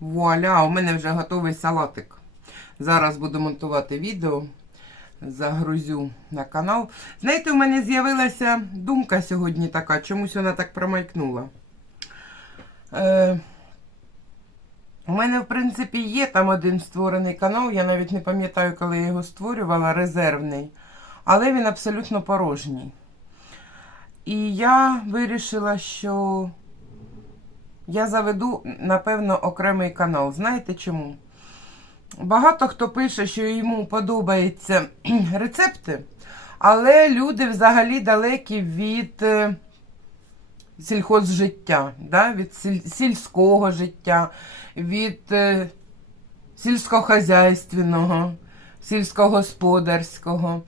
Вуаля, у мене вже готовий салатик. Зараз буду монтувати відео, загрузю на канал. Знаєте, у мене з'явилася думка сьогодні така, чомусь вона так промайкнула. Е, у мене, в принципі, є там один створений канал, я навіть не пам'ятаю, коли я його створювала, резервний, але він абсолютно порожній. І я вирішила, що я заведу, напевно, окремий канал. Знаєте чому? Багато хто пише, що йому подобаються рецепти, але люди взагалі далекі від е, сільхозжиття, да? від сільського життя, від е, сільськохозяйственного, сільськогосподарського.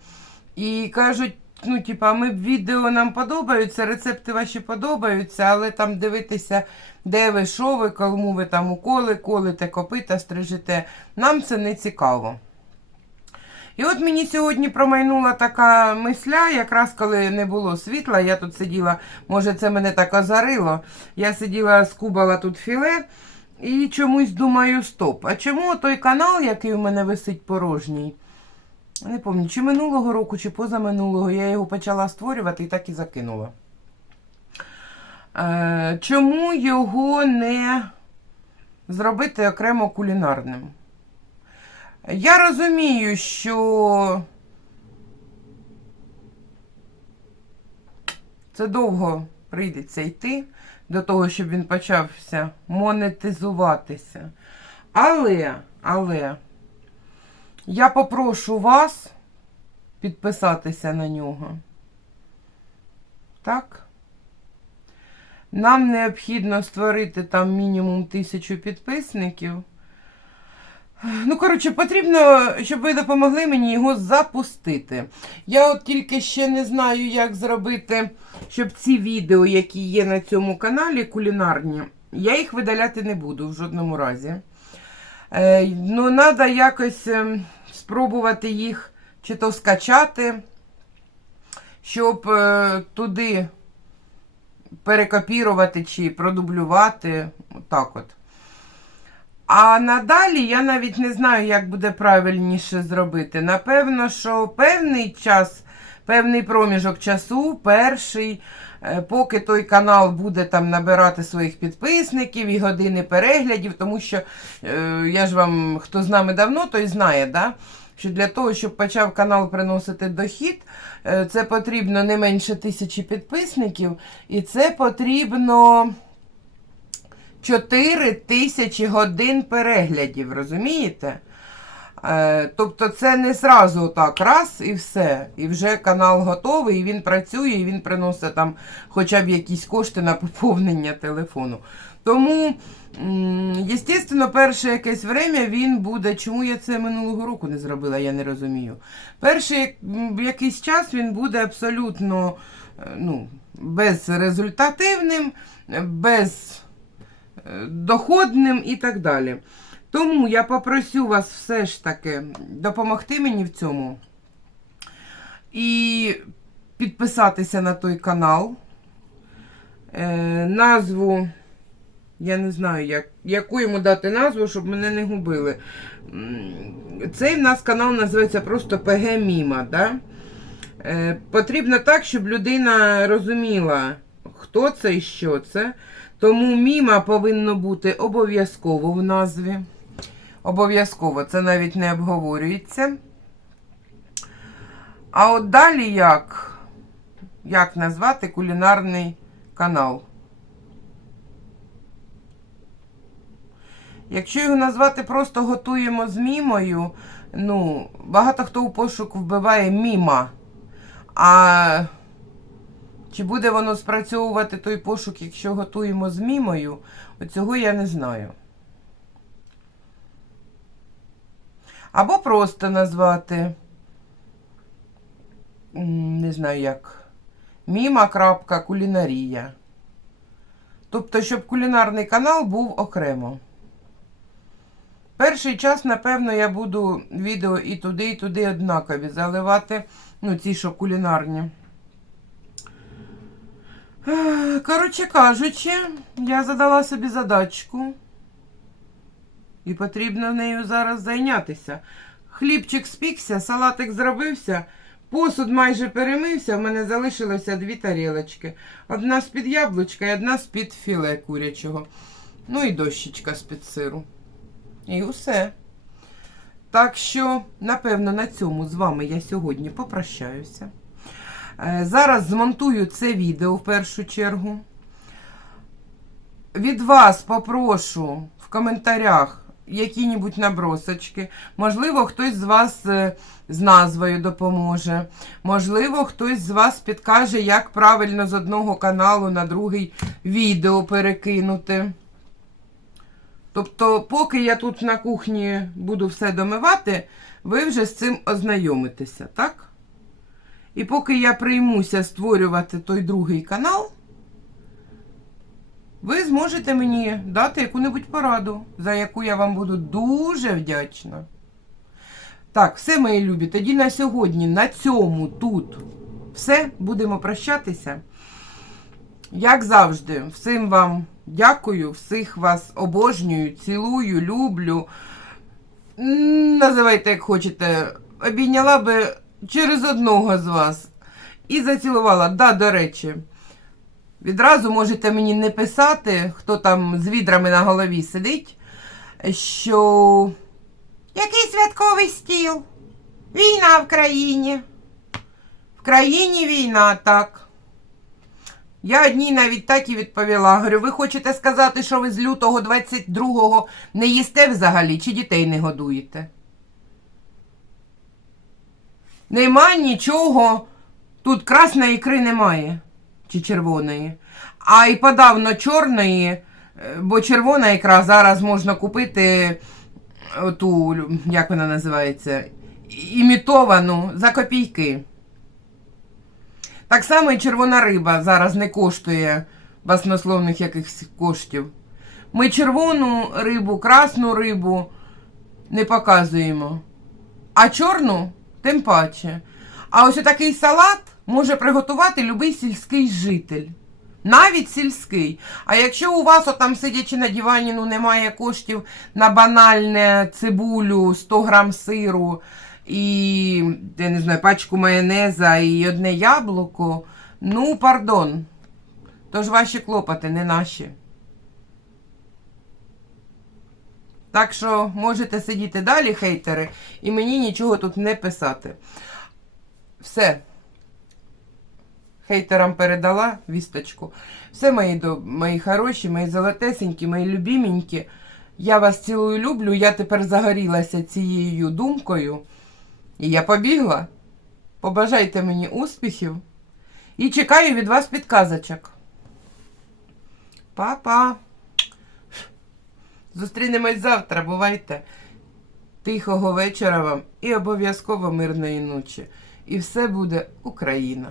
І кажуть, ну, типа, ми відео нам подобаються, рецепти ваші подобаються, але там дивитися, де ви, що ви, кому ви там уколи, колите, копита, стрижете. Нам це не цікаво. І от мені сьогодні промайнула така мисля, якраз коли не було світла, я тут сиділа, може це мене так озарило. Я сиділа, скубала тут філе і чомусь думаю, стоп. А чому той канал, який у мене висить порожній? Не пам'ятаю, чи минулого року, чи позаминулого я його почала створювати і так і закинула. Е, чому його не зробити окремо кулінарним? Я розумію, що це довго прийдеться йти до того, щоб він почався монетизуватися. Але, але, я попрошу вас підписатися на нього. Так? Нам необхідно створити там мінімум тисячу підписників. Ну, коротше, потрібно, щоб ви допомогли мені його запустити. Я от тільки ще не знаю, як зробити, щоб ці відео, які є на цьому каналі, кулінарні, я їх видаляти не буду в жодному разі. Е, ну, треба якось е, спробувати їх чи то скачати, щоб е, туди перекопірувати чи продублювати. Отак от. А надалі я навіть не знаю, як буде правильніше зробити. Напевно, що певний час, певний проміжок часу, перший, е, поки той канал буде там набирати своїх підписників і години переглядів, тому що е, я ж вам, хто з нами давно, той знає, да? що для того, щоб почав канал приносити дохід, е, це потрібно не менше тисячі підписників, і це потрібно. 4 тисячі годин переглядів, розумієте? Е, тобто це не зразу так раз і все. І вже канал готовий, і він працює, і він приносить там хоча б якісь кошти на поповнення телефону. Тому, звісно, перше якесь время він буде. Чому я це минулого року не зробила, я не розумію. Перший якийсь час він буде абсолютно е, ну, безрезультативним, без доходним і так далі. Тому я попросю вас все ж таки допомогти мені в цьому і підписатися на той канал. Е, назву, я не знаю, як, яку йому дати назву, щоб мене не губили. Цей в нас канал називається просто ПГ Міма. Да? Е, потрібно так, щоб людина розуміла, хто це і що це. Тому міма повинно бути обов'язково в назві. Обов'язково, це навіть не обговорюється. А от далі як? Як назвати кулінарний канал? Якщо його назвати просто готуємо з мімою, ну, багато хто у пошук вбиває міма. А чи буде воно спрацьовувати той пошук, якщо готуємо з мімою, цього я не знаю. Або просто назвати, не знаю як, міма крапка кулінарія. Тобто, щоб кулінарний канал був окремо. Перший час, напевно, я буду відео і туди, і туди однакові заливати. Ну, ці, що кулінарні. Коротше кажучи, я задала собі задачку. І потрібно нею зараз зайнятися. Хлібчик спікся, салатик зробився, посуд майже перемився, в мене залишилося дві тарілочки. Одна з-під яблучка і одна з-під філе курячого. Ну і дощечка з-під сиру. І усе. Так що, напевно, на цьому з вами я сьогодні попрощаюся. Е, Зараз змонтую це відео в першу чергу. Від вас попрошу в коментарях які-небудь набросочки. Можливо, хтось з вас е, з назвою допоможе. Можливо, хтось з вас підкаже, як правильно з одного каналу на другий відео перекинути. Тобто, поки я тут на кухні буду все домивати, ви вже з цим ознайомитеся, так? І поки я приймуся створювати той другий канал, ви зможете мені дати яку-небудь пораду, за яку я вам буду дуже вдячна. Так, все, мої любі, тоді на сьогодні, на цьому тут все, будемо прощатися. Як завжди, всім вам дякую, всіх вас обожнюю, цілую, люблю. Називайте, як хочете. Обійняла би через одного з вас і зацілувала. Да, до речі. Відразу можете мені не писати, хто там з відрами на голові сидить, що який святковий стіл? Війна в країні. В країні війна, так. Я одній навіть так і відповіла. Говорю, ви хочете сказати, що ви з лютого 22-го не їсте взагалі, чи дітей не годуєте? Нема нічого. Тут красної ікри немає. Чи червоної. А й подавно чорної, е, бо червона ікра зараз можна купити ту, як вона називається, імітовану за копійки. Так само і червона риба зараз не коштує баснословних якихось коштів. Ми червону рибу, красну рибу не показуємо. А чорну тим паче. А ось такий салат може приготувати любий сільський житель. Навіть сільський. А якщо у вас, отам сидячи на дивані, ну немає коштів на банальне цибулю, 100 грам сиру і, я не знаю, пачку майонеза і одне яблуко, ну, пардон. Тож ваші клопоти, не наші. Так що можете сидіти далі, хейтери, і мені нічого тут не писати. Все. Хейтерам передала вісточку. Все, мої, мої хороші, мої золотесенькі, мої любіменькі. Я вас цілую люблю. Я тепер загорілася цією думкою. І я побігла. Побажайте мені успіхів. І чекаю від вас підказочок. Па-па. Зустрінемось завтра, бувайте. Тихого вечора вам і обов'язково мирної ночі. І все буде Україна.